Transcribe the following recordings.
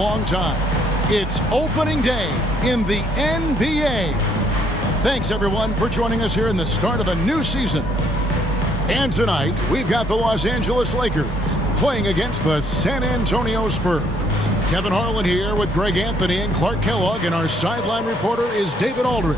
long time. It's opening day in the NBA. Thanks, everyone, for joining us here in the start of a new season. And tonight, we've got the Los Angeles Lakers playing against the San Antonio Spurs. Kevin Harlan here with Greg Anthony and Clark Kellogg, and our sideline reporter is David Aldridge.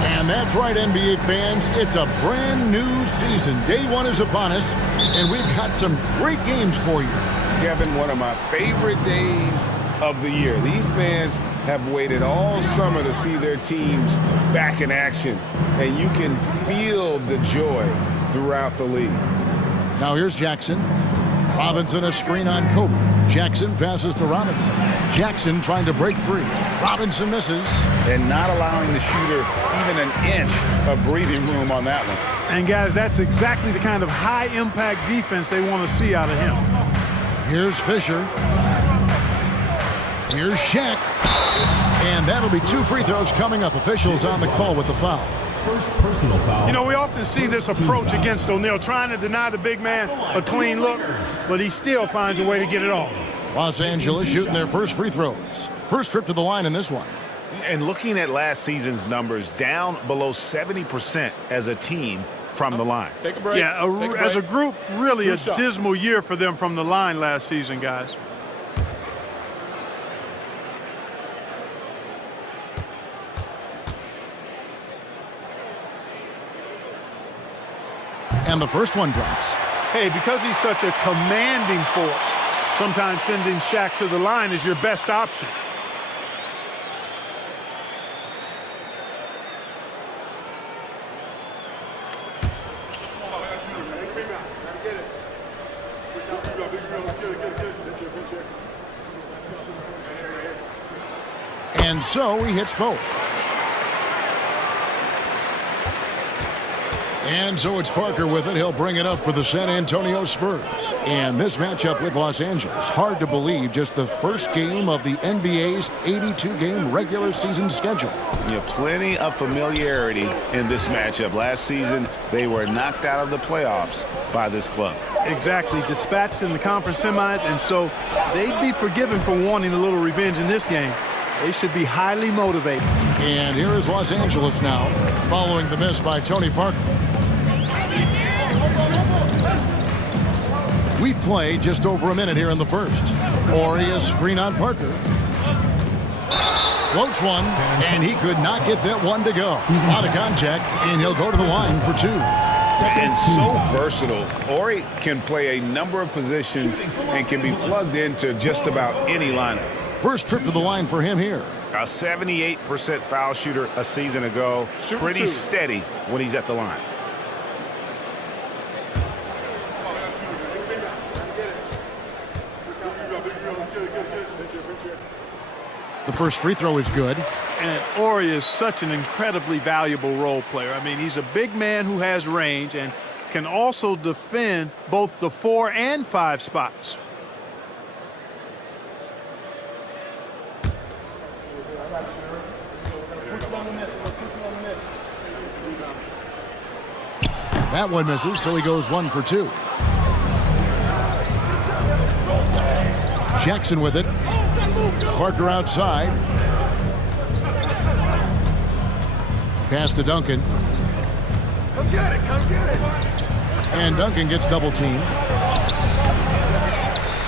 And that's right, NBA fans. It's a brand new season. Day one is upon us, and we've got some great games for you. Kevin, one of my favorite days of the year. These fans have waited all summer to see their teams back in action, and you can feel the joy throughout the league. Now here's Jackson. Robinson a screen on Kobe. Jackson passes to Robinson. Jackson trying to break free. Robinson misses. And not allowing the shooter even an inch of breathing room on that one. And guys, that's exactly the kind of high-impact defense they want to see out of him. Here's Fisher. Here's Shaq. And that'll be 2 free throws coming up. Officials on the call with the foul. First personal foul. You know, we often see this approach against O'Neal, trying to deny the big man a clean look, but he still finds a way to get it off. Los Angeles shooting their first free throws. First trip to the line in this one. And looking at last season's numbers, down below 70% as a team from the line. Take a break. Yeah, as a group, really a dismal year for them from the line last season, guys. And the first one drops. Hey, because he's such a commanding force, sometimes sending Shaq to the line is your best option. And so he hits both. And so it's Parker with it. He'll bring it up for the San Antonio Spurs. And this matchup with Los Angeles, hard to believe, just the first game of the NBA's 82-game regular season schedule. Yeah, plenty of familiarity in this matchup. Last season, they were knocked out of the playoffs by this club. Exactly, dispatched in the conference semis, and so they'd be forgiven for wanting a little revenge in this game. They should be highly motivated. And here is Los Angeles now, following the miss by Tony Parker. We played just over a minute here in the first. Orius screen on Parker. Floats one, and he could not get that one to go. Out of contact, and he'll go to the line for 2. And so versatile. Ori can play a number of positions and can be plugged into just about any lineup. First trip to the line for him here. A 78% foul shooter a season ago. Pretty steady when he's at the line. The first free throw is good. And Ori is such an incredibly valuable role player. I mean, he's a big man who has range and can also defend both the 4 and 5 spots. That one misses, so he goes 1 for 2. Jackson with it. Parker outside. Pass to Duncan. Come get it, come get it. And Duncan gets double teamed.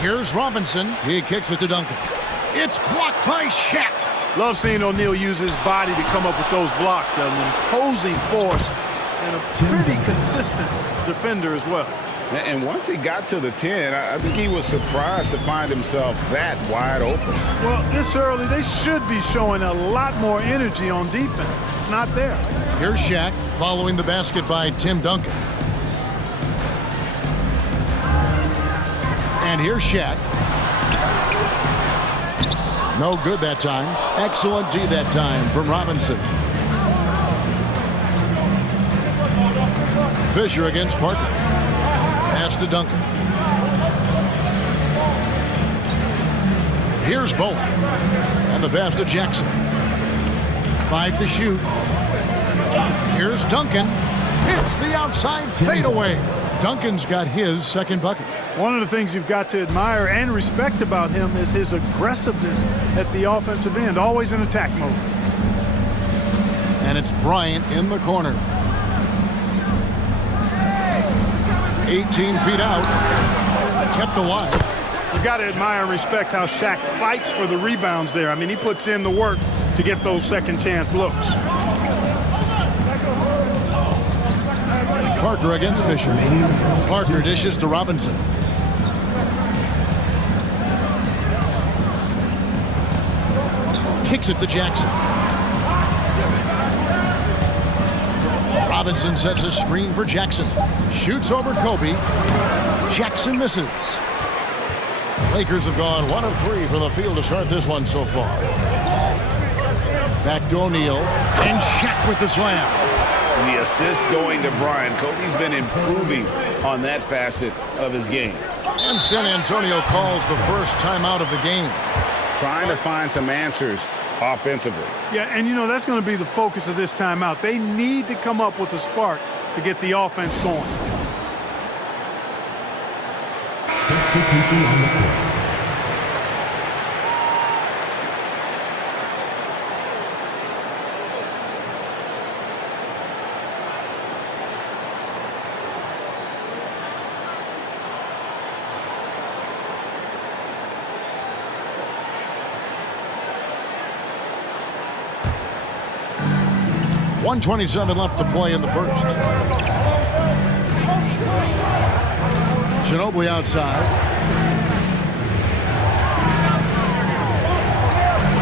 Here's Robinson. He kicks it to Duncan. It's blocked by Shaq. Love seeing O'Neal use his body to come up with those blocks. An imposing force and a pretty consistent defender as well. And once he got to the 10, I think he was surprised to find himself that wide open. Well, this early, they should be showing a lot more energy on defense. It's not there. Here's Shaq following the basket by Tim Duncan. And here's Shaq. No good that time. Excellent D that time from Robinson. Fisher against Parker. Pass to Duncan. Here's Bowen. And the pass to Jackson. 5 to shoot. Here's Duncan. It's the outside fadeaway. Duncan's got his second bucket. One of the things you've got to admire and respect about him is his aggressiveness at the offensive end, always in attack mode. And it's Bryant in the corner. 18 feet out. Kept alive. You've got to admire and respect how Shaq fights for the rebounds there. I mean, he puts in the work to get those second chance looks. Parker against Fisher. Parker dishes to Robinson. Kicks it to Jackson. Robinson sets a screen for Jackson. Shoots over Kobe. Jackson misses. Lakers have gone 1 of 3 from the field to start this one so far. Back to O'Neal. And Shaq with the slam. The assist going to Bryant. Kobe's been improving on that facet of his game. And San Antonio calls the first timeout of the game. Trying to find some answers offensively. Yeah, and you know, that's going to be the focus of this timeout. They need to come up with a spark to get the offense going. Substitution on the court. .127 left to play in the first. Ginobili outside.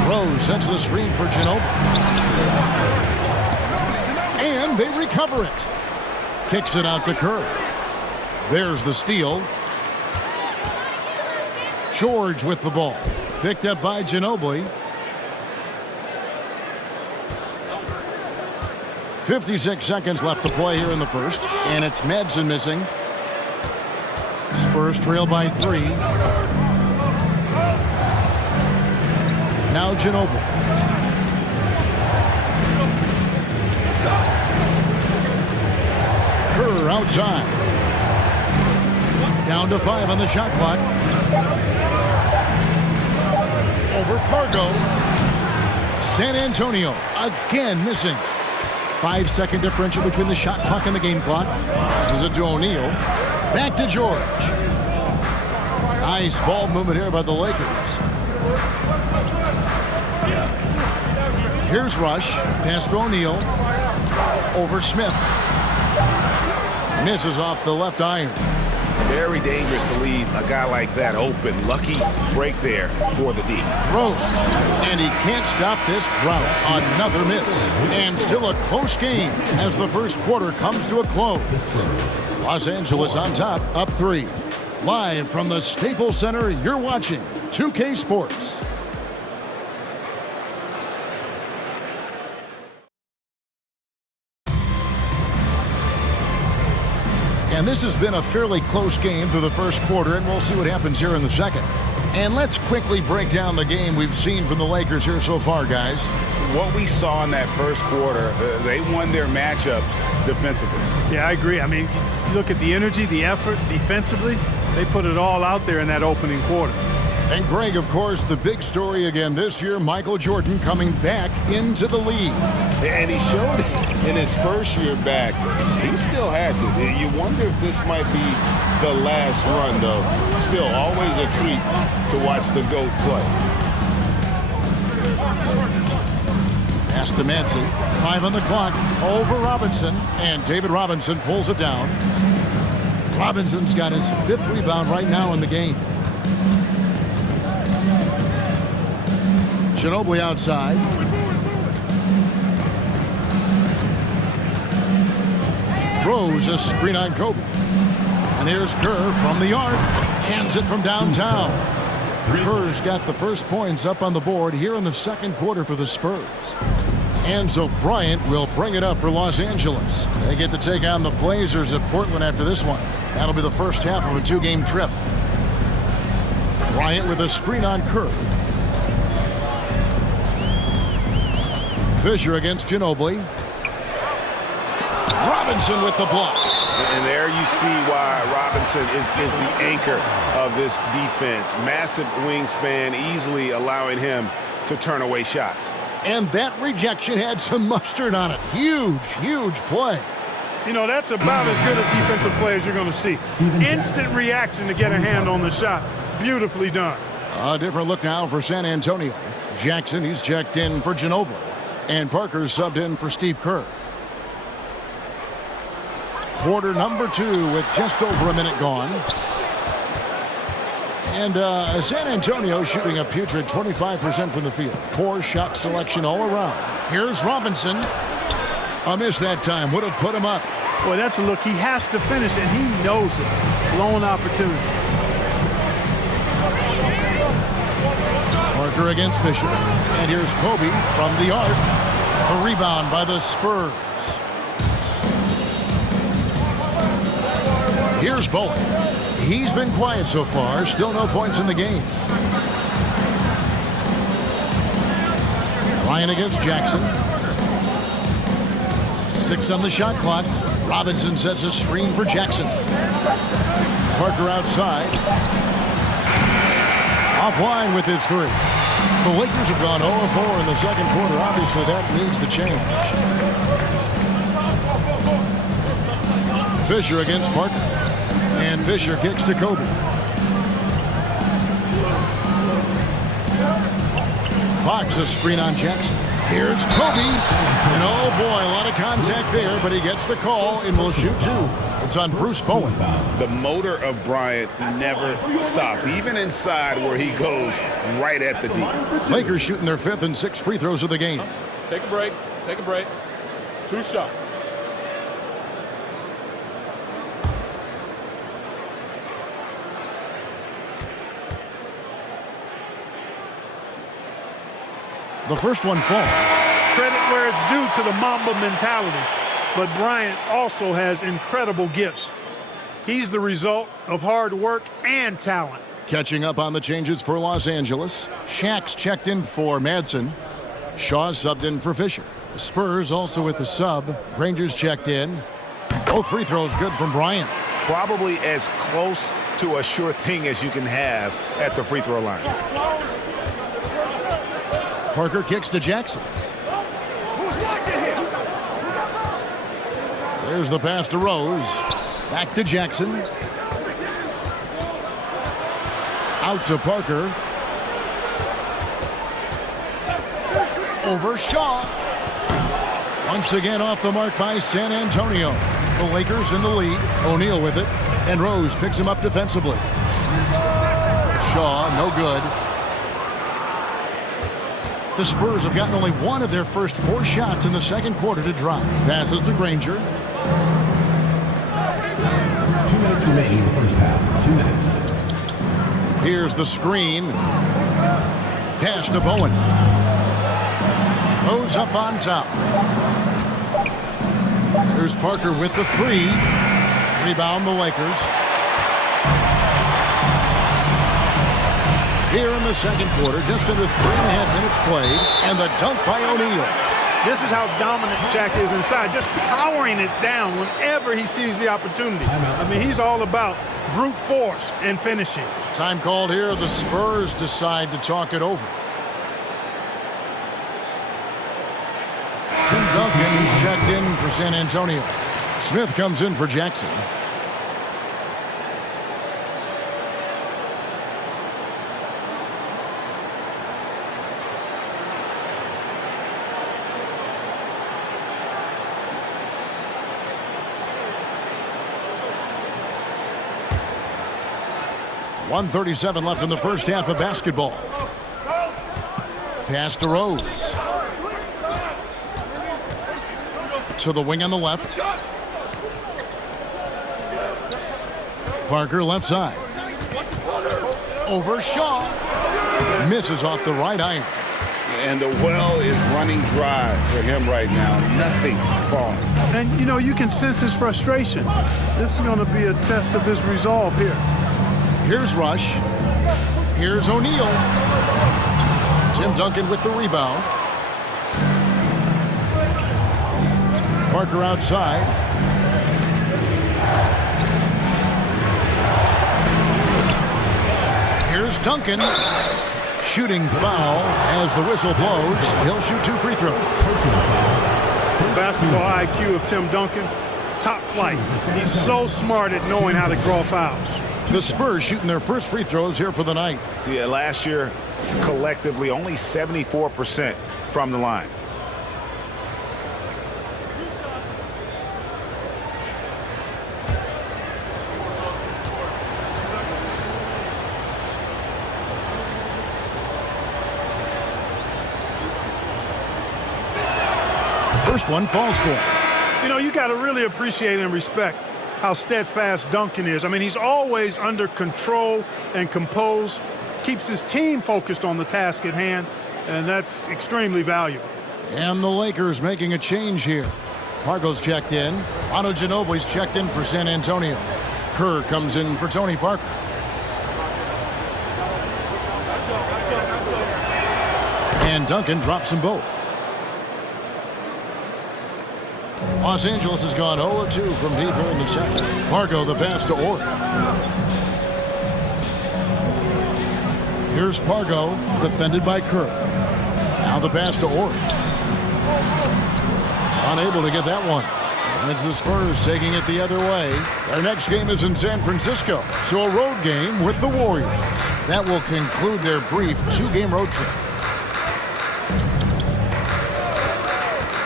Rose sets the screen for Ginobili. And they recover it. Kicks it out to Kerr. There's the steal. George with the ball. Picked up by Ginobili. 56 seconds left to play here in the first. And it's Madsen missing. Spurs trail by 3. Now Ginobili. Kerr outside. Down to 5 on the shot clock. Over Pargo. San Antonio again missing. 5-second differential between the shot clock and the game clock. Passes it to O'Neal. Back to George. Nice ball movement here by the Lakers. Here's Rush. Pass to O'Neal. Over Smith. Misses off the left iron. Very dangerous to leave a guy like that open. Lucky break there for the D. Rose. And he can't stop this drought. Another miss. And still a close game as the first quarter comes to a close. Los Angeles on top, up 3. Live from the Staples Center, you're watching 2K Sports. And this has been a fairly close game through the first quarter, and we'll see what happens here in the second. And let's quickly break down the game we've seen from the Lakers here so far, guys. What we saw in that first quarter, they won their matchups defensively. Yeah, I agree. I mean, you look at the energy, the effort defensively, they put it all out there in that opening quarter. And Greg, of course, the big story again this year, Michael Jordan coming back into the league. And he showed it in his first year back. He still has it. You wonder if this might be the last run, though. Still, always a treat to watch the GOAT play. Pass to Madsen. 5 on the clock. Over Robinson. And David Robinson pulls it down. Robinson's got his 5th rebound right now in the game. Ginobili outside. Rose, a screen on Kobe. And here's Kerr from the arc. Cans it from downtown. Kerr's got the first points up on the board here in the second quarter for the Spurs. And so Bryant will bring it up for Los Angeles. They get to take on the Blazers at Portland after this one. That'll be the first half of a 2-game trip. Bryant with a screen on Kerr. Fisher against Ginobili. Robinson with the block. And there you see why Robinson is the anchor of this defense. Massive wingspan, easily allowing him to turn away shots. And that rejection had some mustard on it. Huge, huge play. You know, that's about as good a defensive play as you're going to see. Instant reaction to get a hand on the shot. Beautifully done. A different look now for San Antonio. Jackson, he's checked in for Ginobili. And Parker's subbed in for Steve Kerr. Quarter number 2 with just over a minute gone. And San Antonio shooting a putrid 25% from the field. Poor shot selection all around. Here's Robinson. A miss that time. Would have put him up. Boy, that's a look. He has to finish, and he knows it. Blown opportunity. Parker against Fisher. And here's Kobe from the arc. A rebound by the Spurs. Here's Bowen. He's been quiet so far. Still no points in the game. Ryan against Jackson. 6 on the shot clock. Robinson sets a screen for Jackson. Parker outside. Offline with his 3. The Lakers have gone 0-4 in the second quarter. Obviously, that needs to change. Fisher against Parker. And Fisher kicks to Kobe. Fox a screen on Jackson. Here's Kobe. And oh boy, a lot of contact there, but he gets the call and will shoot 2. It's on Bruce Bowen. The motor of Bryant never stops, even inside where he goes right at the D. Lakers shooting their 5th and 6th free throws of the game. Take a break. Take a break. 2 shots. The first one falls. Credit where it's due to the Mamba mentality. But Bryant also has incredible gifts. He's the result of hard work and talent. Catching up on the changes for Los Angeles. Shaq's checked in for Madsen. Shaw subbed in for Fisher. The Spurs also with the sub. Rangers checked in. Both free throws good from Bryant. Probably as close to a sure thing as you can have at the free throw line. Parker kicks to Jackson. There's the pass to Rose. Back to Jackson. Out to Parker. Over Shaw. Once again off the mark by San Antonio. The Lakers in the lead. O'Neal with it. And Rose picks him up defensively. Shaw, no good. The Spurs have gotten only 1 of their first 4 shots in the second quarter to drop. Passes to Granger. 2 minutes remaining in the first half. 2 minutes. Here's the screen. Pass to Bowen. Rose up on top. There's Parker with the 3. Rebound the Lakers. Here in the second quarter, just under 3.5 minutes played, and the dunk by O'Neal. This is how dominant Shaq is inside, just powering it down whenever he sees the opportunity. I mean, he's all about brute force and finishing. Time called here. The Spurs decide to talk it over. Tim Duncan, he's checked in for San Antonio. Smith comes in for Jackson. .137 left in the first half of basketball. Pass to Rose. To the wing on the left. Parker left side. Over Shaw. Misses off the right iron. And the well is running dry for him right now. Nothing falling. And, you know, you can sense his frustration. This is going to be a test of his resolve here. Here's Rush. Here's O'Neal. Tim Duncan with the rebound. Parker outside. Here's Duncan. Shooting foul as the whistle blows. He'll shoot 2 free throws. Basketball IQ of Tim Duncan, top flight. He's so smart at knowing how to draw fouls. The Spurs shooting their first free throws here for the night. Yeah, last year, collectively, only 74% from the line. First one falls for him. You know, you got to really appreciate and respect how steadfast Duncan is. I mean, he's always under control and composed, keeps his team focused on the task at hand, and that's extremely valuable. And the Lakers making a change here. Pargo's checked in. Manu Ginobili's checked in for San Antonio. Kerr comes in for Tony Parker. And Duncan drops them both. Los Angeles has gone 0-2 from deep here in the second. Pargo the pass to Orr. Here's Pargo, defended by Kerr. Now the pass to Orr. Unable to get that one. And it's the Spurs taking it the other way. Their next game is in San Francisco, so a road game with the Warriors. That will conclude their brief 2-game road trip.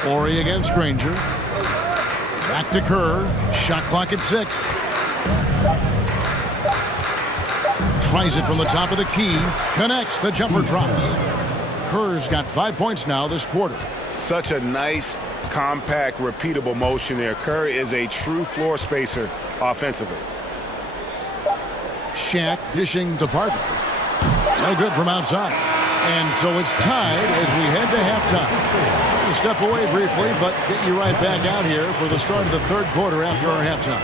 Horry against Granger. Back to Kerr. Shot clock at 6. Tries it from the top of the key. Connects. The jumper drops. Kerr's got 5 points now this quarter. Such a nice, compact, repeatable motion there. Kerr is a true floor spacer offensively. Shaq dishing to Parker. No good from outside. And so it's tied as we head to halftime. We'll step away briefly, but get you right back out here for the start of the third quarter after our halftime.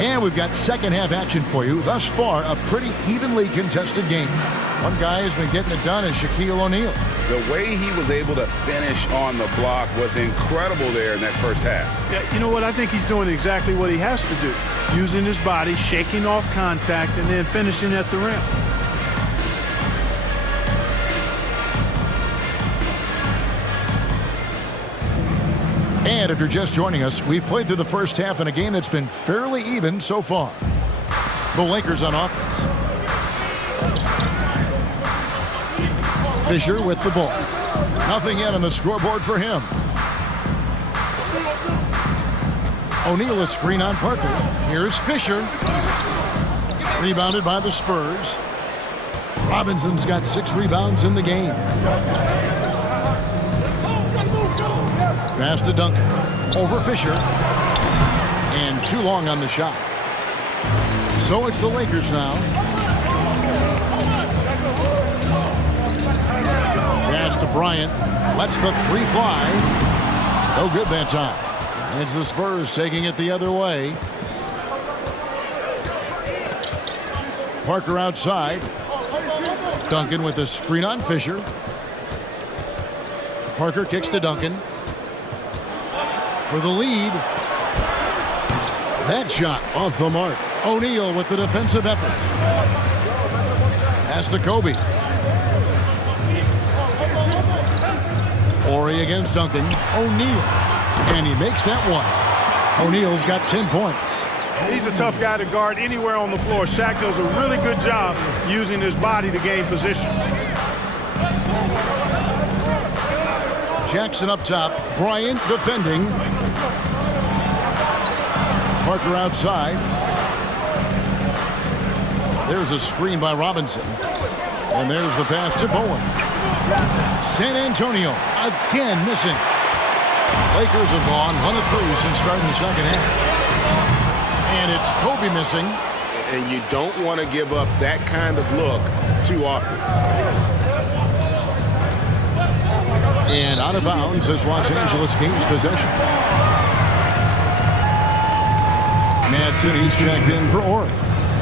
And we've got second half action for you. Thus far, a pretty evenly contested game. One guy has been getting it done is Shaquille O'Neal. The way he was able to finish on the block was incredible there in that first half. Yeah, you know what? I think he's doing exactly what he has to do. Using his body, shaking off contact, and then finishing at the rim. And if you're just joining us, we've played through the first half in a game that's been fairly even so far. The Lakers on offense. Fisher with the ball. Nothing yet on the scoreboard for him. O'Neal a screen on Parker. Here's Fisher. Rebounded by the Spurs. Robinson's got 6 rebounds in the game. Pass to Duncan. Over Fisher. And too long on the shot. So it's the Lakers now. Pass to Bryant. Lets the 3 fly. No good that time. And it's the Spurs taking it the other way. Parker outside. Duncan with a screen on Fisher. Parker kicks to Duncan. For the lead. That shot off the mark. O'Neal with the defensive effort. Pass to Kobe. Horry against Duncan. O'Neal. And he makes that one. O'Neal's got 10 points. He's a tough guy to guard anywhere on the floor. Shaq does a really good job using his body to gain position. Jackson up top. Bryant defending. Parker outside. There's a screen by Robinson. And there's the pass to Bowen. San Antonio again missing. Lakers have gone 1 of 3 since starting the second half. And it's Kobe missing. and you don't want to give up that kind of look too often. And out of bounds as Los Angeles gains possession. Madsen, he's checked in for Ori.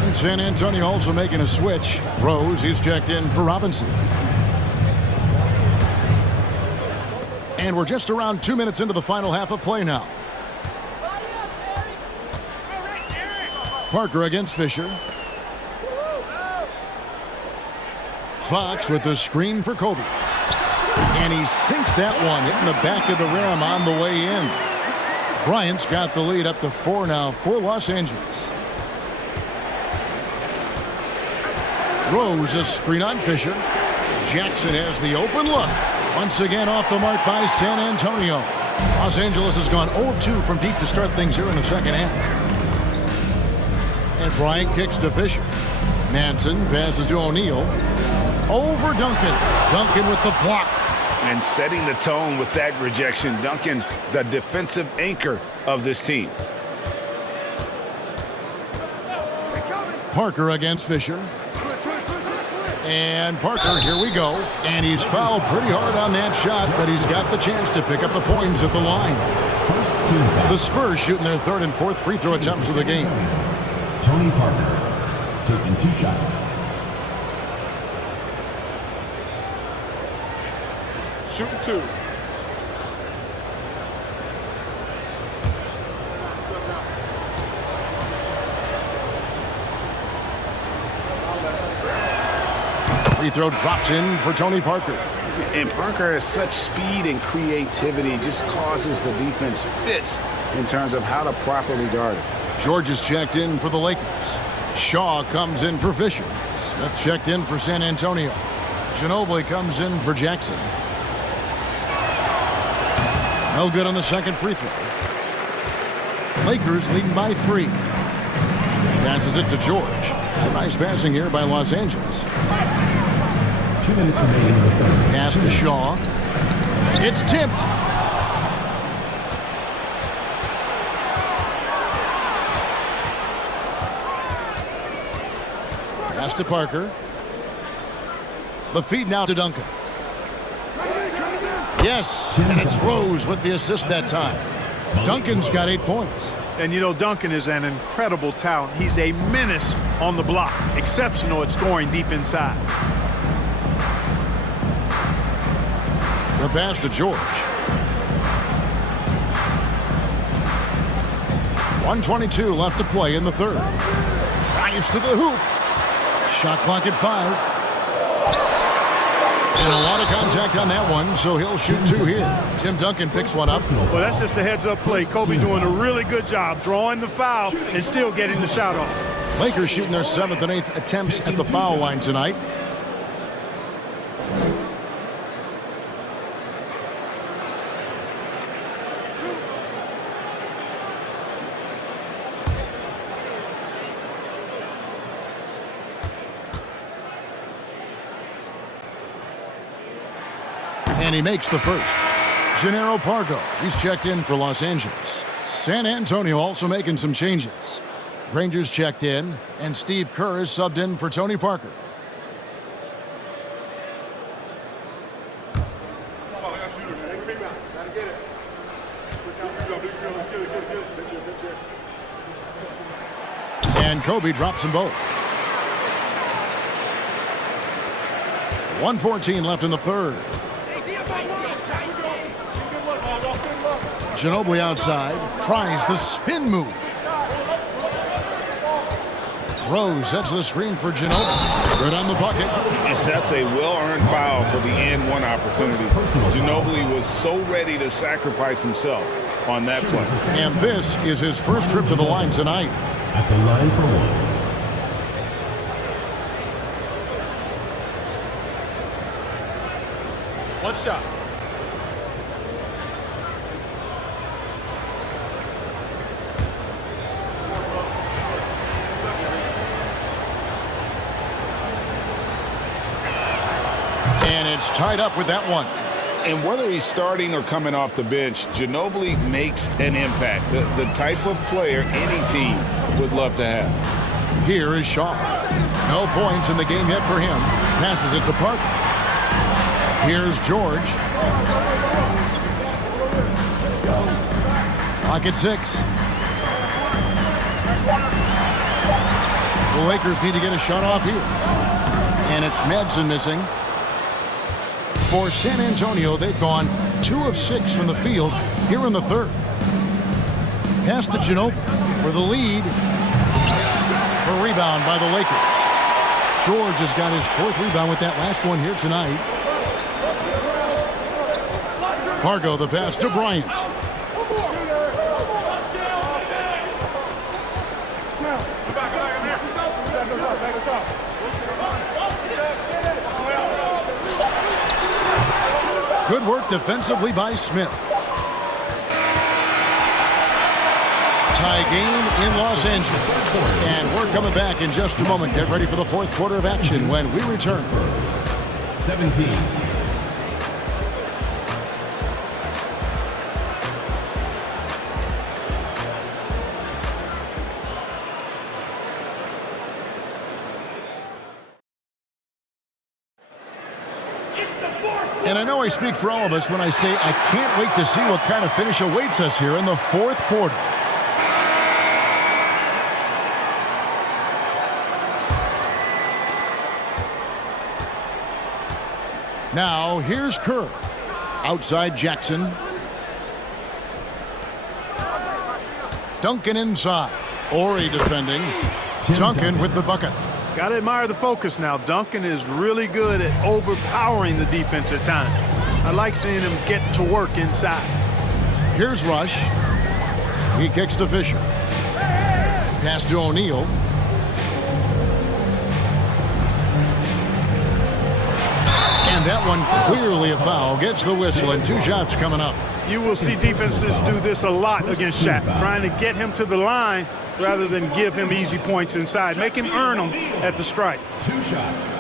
And San Antonio also making a switch. Rose, he's checked in for Robinson. And we're just around 2 minutes into the final half of play now. Parker against Fisher. Fox with the screen for Kobe. And he sinks that one, hitting the back of the rim on the way in. Bryant's got the lead up to 4 now for Los Angeles. Rose, a screen on Fisher. Jackson has the open look. Once again off the mark by San Antonio. Los Angeles has gone 0 of 2 from deep to start things here in the second half. And Bryant kicks to Fisher. Madsen passes to O'Neal. Over Duncan. Duncan with the block. And setting the tone with that rejection. Duncan, the defensive anchor of this team. Parker against Fisher. And Parker, here we go. And he's fouled pretty hard on that shot, but he's got the chance to pick up the points at the line. The Spurs shooting their third and fourth free throw attempts of the game. Tony Parker taking 2 shots. Shooting 2. Free throw drops in for Tony Parker. And Parker has such speed and creativity, just causes the defense fits in terms of how to properly guard it. George is checked in for the Lakers. Shaw comes in for Fisher. Smith checked in for San Antonio. Ginobili comes in for Jackson. No good on the second free throw. Lakers leading by 3. Passes it to George. Nice passing here by Los Angeles. 2 minutes remaining in the third. Pass to Shaw. It's tipped. Pass to Parker. The feed now to Duncan. Yes, and it's Rose with the assist that time. Duncan's got 8 points. And you know, Duncan is an incredible talent. He's a menace on the block. Exceptional at scoring deep inside. The pass to George. 1:22 left to play in the third. Drives to the hoop. Shot clock at 5. And a lot of contact on that one, so he'll shoot 2 here. Tim Duncan picks one up. Well, that's just a heads-up play. Kobe doing a really good job drawing the foul and still getting the shot off. Lakers shooting their 7th and 8th attempts at the foul line tonight. And he makes the first. Gennaro Pargo, he's checked in for Los Angeles. San Antonio also making some changes. Rangers checked in, and Steve Kerr is subbed in for Tony Parker. And Kobe drops them both. 1:14 left in the third. Ginobili outside, tries the spin move. Rose sets the screen for Ginobili. Good on the bucket. That's a well-earned foul for the and one opportunity. Ginobili was so ready to sacrifice himself on that play. And this is his first trip to the line tonight. At the line for 1. One shot. And it's tied up with that one. And whether he's starting or coming off the bench, Ginobili makes an impact. The type of player any team would love to have. Here is Shaw. No points in the game yet for him. Passes it to Parker. Here's George. Clock at 6. The Lakers need to get a shot off here. And it's Madsen missing. For San Antonio, they've gone 2 of 6 from the field here in the third. Pass to Ginobili for the lead. A rebound by the Lakers. George has got his 4th rebound with that last one here tonight. Pargo the pass to Bryant. Good work defensively by Smith. Tie game in Los Angeles. And we're coming back in just a moment. Get ready for the 4th quarter of action when we return. 17. And I know I speak for all of us when I say I can't wait to see what kind of finish awaits us here in the 4th quarter. Now, here's Kerr. Outside Jackson. Duncan inside. Ori defending. Duncan with the bucket. Got to admire the focus now. Duncan is really good at overpowering the defense at times. I like seeing him get to work inside. Here's Rush. He kicks to Fisher. Pass to O'Neal. And that one clearly a foul. Gets the whistle and 2 shots coming up. You will see defenses do this a lot against Shaq, trying to get him to the line rather than give him easy points inside. Make him earn them at the strike. 2 shots.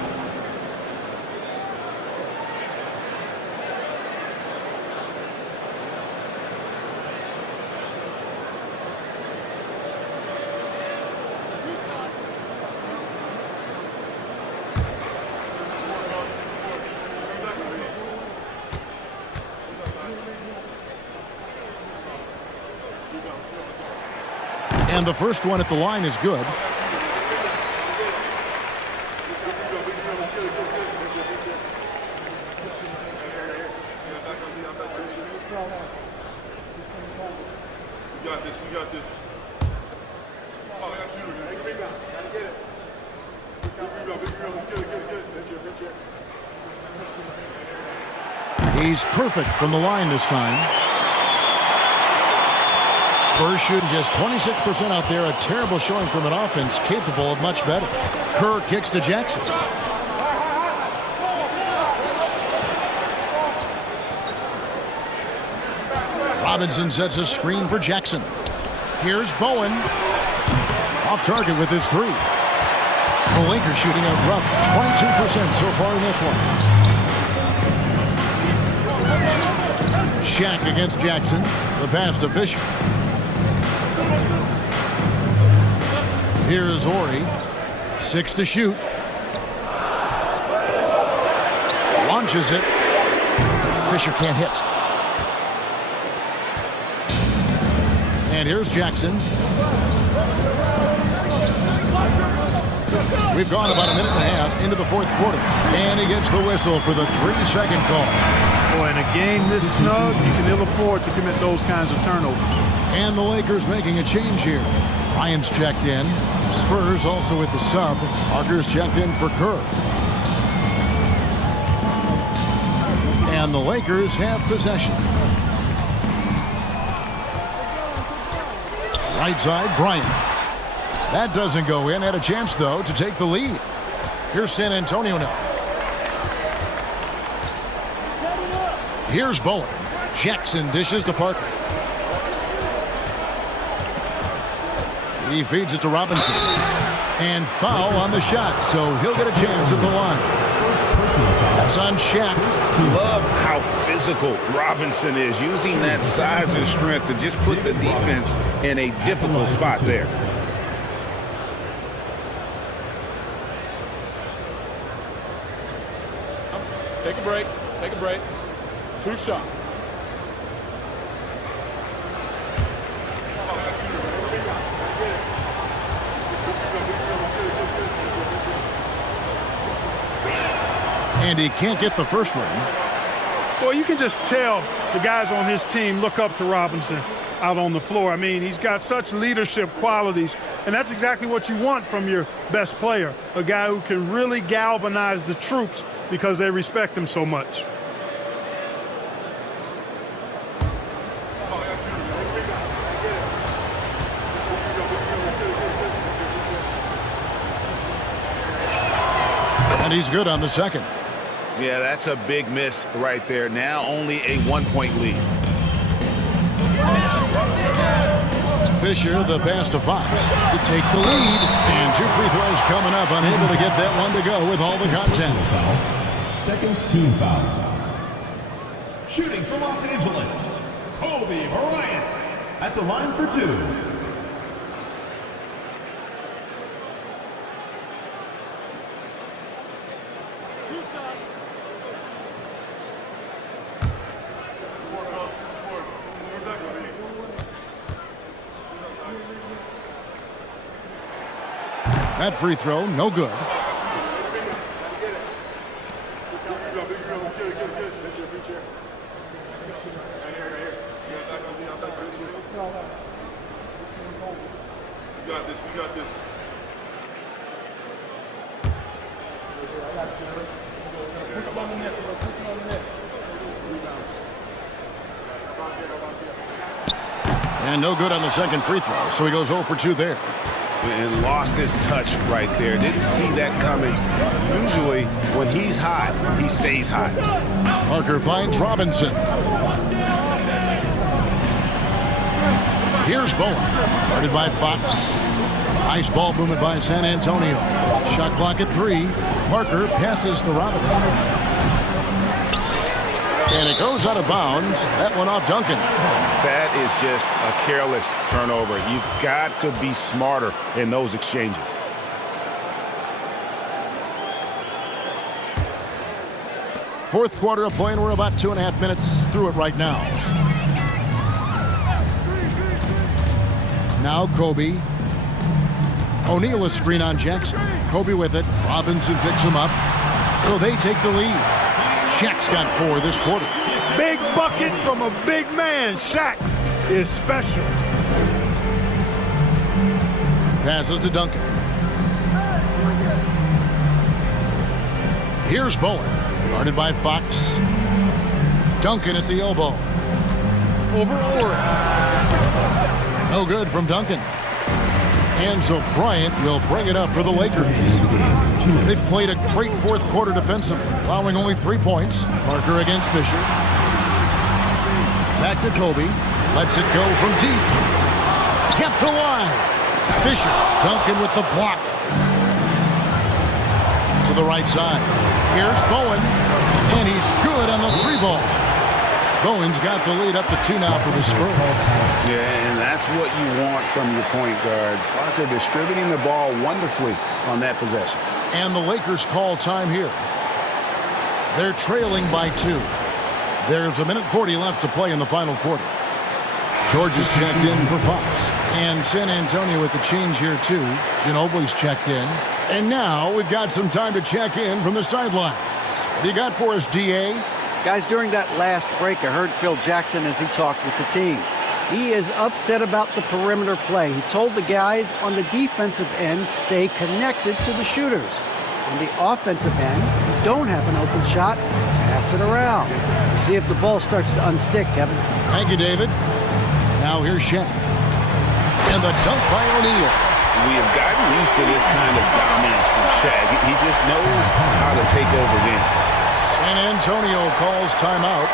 And the first one at the line is good. We got this. Oh, I got shooter. Big rebound. Gotta get it. Big rebound. Get it. He's perfect from the line this time. Spurs shooting just 26% out there. A terrible showing from an offense capable of much better. Kerr kicks to Jackson. Robinson sets a screen for Jackson. Here's Bowen. Off target with his 3. The Lakers shooting a rough 22% so far in this one. Shaq against Jackson. The pass to Fisher. Here is Ori. 6 to shoot. Launches it. Fisher can't hit. And here's Jackson. We've gone about a minute and a half into the 4th quarter. And he gets the whistle for the 3-second call. Boy, in a game this snug, you can ill afford to commit those kinds of turnovers. And the Lakers making a change here. Ryan's checked in. Spurs also with the sub. Parker's checked in for Kerr. And the Lakers have possession. Right side, Bryant. That doesn't go in. Had a chance, though, to take the lead. Here's San Antonio now. Here's Bowen. Jackson dishes to Parker. He feeds it to Robinson. And foul on the shot, so he'll get a chance at the line. That's on Shaq. Love how physical Robinson is, using that size and strength to just put the defense in a difficult spot there. Take a break. Take a break. 2 shots. And he can't get the first ring. Well, you can just tell the guys on his team look up to Robinson out on the floor. I mean, he's got such leadership qualities, and that's exactly what you want from your best player, a guy who can really galvanize the troops because they respect him so much. And he's good on the second. Yeah, that's a big miss right there. Now only a 1-point lead. Fisher, the pass to Fox to take the lead. And 2 free throws coming up, unable to get that one to go with all the content. Second team foul. Shooting for Los Angeles, Kobe Bryant at the line for 2. That free throw, no good. We got this. We got this. Push him on the net. Push him on the net. And no good on the second free throw, so he goes 0 for 2 there. And lost his touch right there. Didn't see that coming. Usually, when he's hot, he stays hot. Parker finds Robinson. Here's Bowen. Guarded by Fox. Nice ball movement by San Antonio. Shot clock at 3. Parker passes to Robinson. And it goes out of bounds. That one off Duncan. That is just a careless turnover. You've got to be smarter in those exchanges. Fourth quarter of play, and we're about 2.5 minutes through it right now. Now Kobe. O'Neal a screen on Jackson. Kobe with it. Robinson picks him up. So they take the lead. Shaq's got 4 this quarter. Big bucket from a big man. Shaq is special. Passes to Duncan. Here's Bowen. Guarded by Fox. Duncan at the elbow. Over Orr. No good from Duncan. And so Bryant will bring it up for the Lakers. They've played a great fourth quarter defensively, allowing only 3 points. Parker against Fisher. Back to Kobe. Lets it go from deep. Kept alive. Fisher. Duncan with the block. To the right side. Here's Bowen. And he's good on the 3-ball. Bowen's got the lead up to 2 now for the Spurs. Yeah, and that's what you want from your point guard. Parker distributing the ball wonderfully on that possession. And the Lakers call time here. They're trailing by 2. There's 1:40 left to play in the final quarter. George is checked in for Fox. And San Antonio with the change here too. Ginobili's checked in. And now we've got some time to check in from the sidelines. What do you got for us, DA? Guys, during that last break, I heard Phil Jackson as he talked with the team. He is upset about the perimeter play. He told the guys on the defensive end, stay connected to the shooters. On the offensive end, if you don't have an open shot, pass it around. See if the ball starts to unstick, Kevin. Thank you, David. Now here's Shaq. And the dunk by O'Neal. We have gotten used to this kind of dominance from Shaq. He just knows how to take over games. San Antonio calls timeout.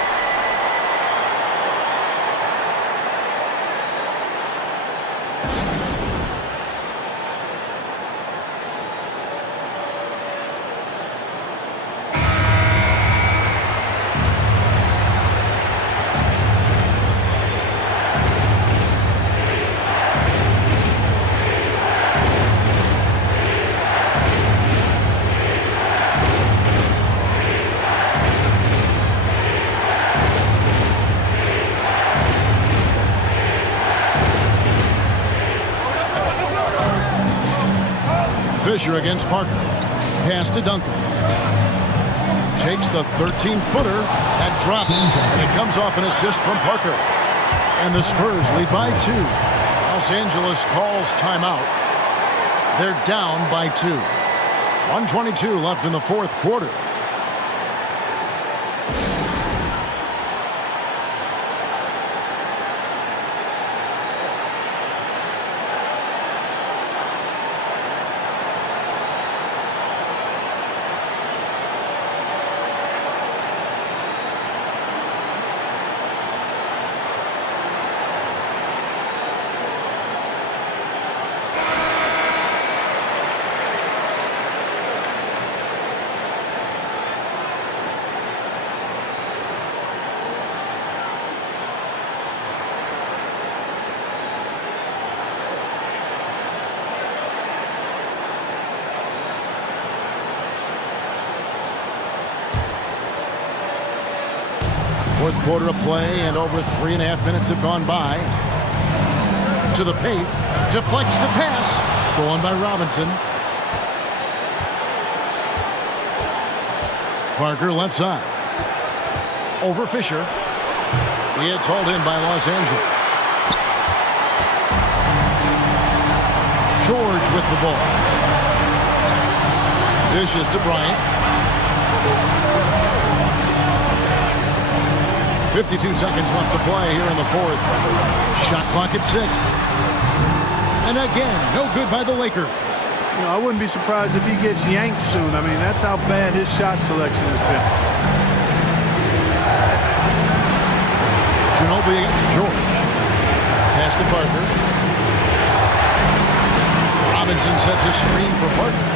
Fisher against Parker. Pass to Duncan. Takes the 13-footer. That drops, and it comes off an assist from Parker. And the Spurs lead by 2. Los Angeles calls timeout. They're down by 2. 1:22 left in the fourth quarter. Fourth quarter of play, and over 3.5 minutes have gone by. To the paint, deflects the pass, stolen by Robinson. Parker left side. Over Fisher. It's hauled in by Los Angeles. George with the ball. Dishes to Bryant. 52 seconds left to play here in the fourth. Shot clock at 6. And again, no good by the Lakers. You know, I wouldn't be surprised if he gets yanked soon. I mean, that's how bad his shot selection has been. Ginobili against George. Pass to Parker. Robinson sets a screen for Parker.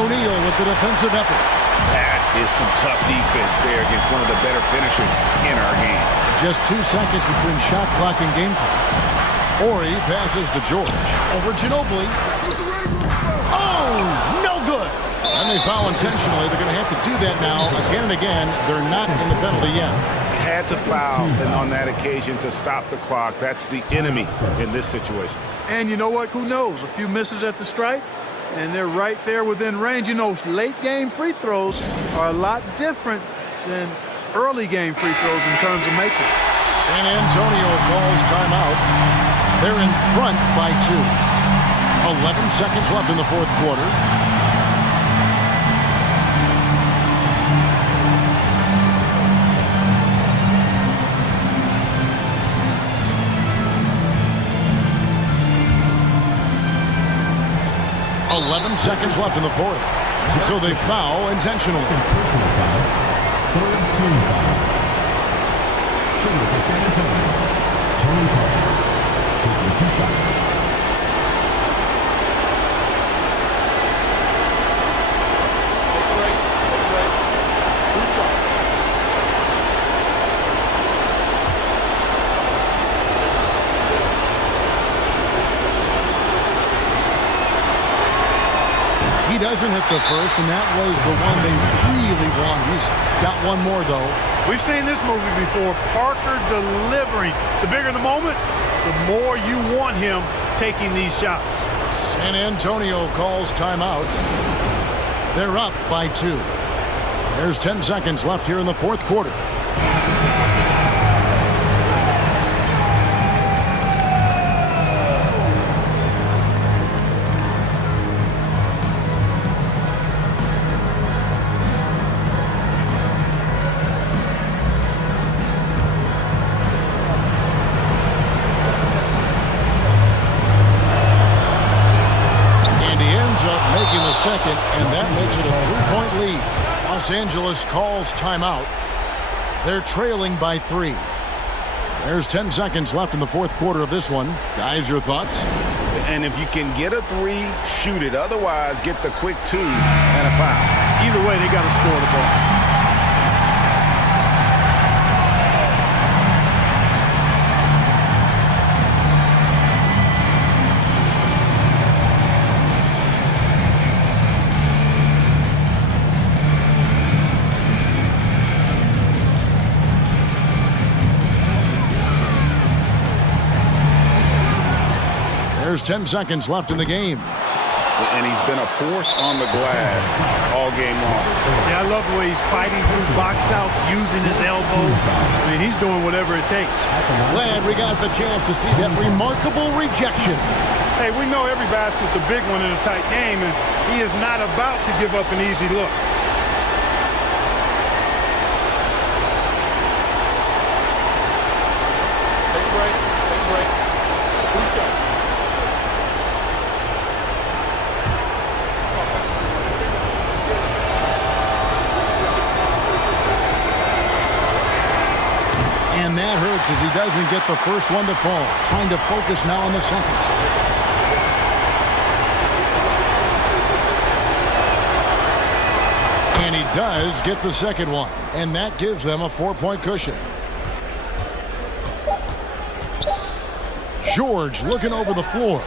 O'Neal with the defensive effort. That is some tough defense there against one of the better finishers in our game. Just 2 seconds between shot clock and game clock. Ori passes to George. Over Ginobili. Oh, no good. And they foul intentionally. They're going to have to do that now again and again. They're not in the penalty yet. Had to foul on that occasion to stop the clock. That's the enemy in this situation. And you know what? Who knows? A few misses at the stripe, and they're right there within range. You know, late-game free throws are a lot different than early-game free throws in terms of making. San Antonio calls timeout. They're in front by 2. 11 seconds left in the fourth quarter. .11 seconds left in the fourth. So they foul intentionally. Third team foul. Shooting for San Antonio. Tony Parker. Taking 2 shots. He doesn't hit the first, and that was the one they really won. He's got one more, though. We've seen this movie before. Parker delivering. The bigger the moment, the more you want him taking these shots. San Antonio calls timeout. They're up by 2. There's 10 seconds left here in the fourth quarter. Second, and that makes it a 3-point lead. Los Angeles calls timeout. They're trailing by 3. There's 10 seconds left in the fourth quarter of this one. Guys, your thoughts? And if you can get a 3, shoot it. Otherwise, get the quick 2 and a foul. Either way, they got to score the ball. There's 10 seconds left in the game. and he's been a force on the glass all game long. Yeah, I love the way he's fighting through box outs, using his elbow. I mean, he's doing whatever it takes. Glad we got the chance to see that remarkable rejection. Hey, we know every basket's a big one in a tight game, and he is not about to give up an easy look. Take a break. Take a break. Reset. And that hurts as he doesn't get the first one to fall. Trying to focus now on the second. And he does get the second one. And that gives them a 4-point cushion. George looking over the floor.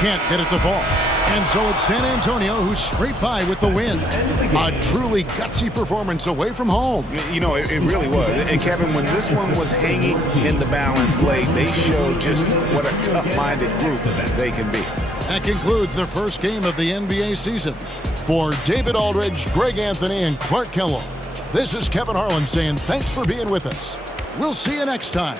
Can't get it to fall. And so it's San Antonio who scraped by with the win. A truly gutsy performance away from home. You know, it really was. And Kevin, when this one was hanging in the balance late, they showed just what a tough-minded group they can be. That concludes the first game of the NBA season. For David Aldridge, Greg Anthony, and Clark Kellogg, this is Kevin Harlan saying thanks for being with us. We'll see you next time.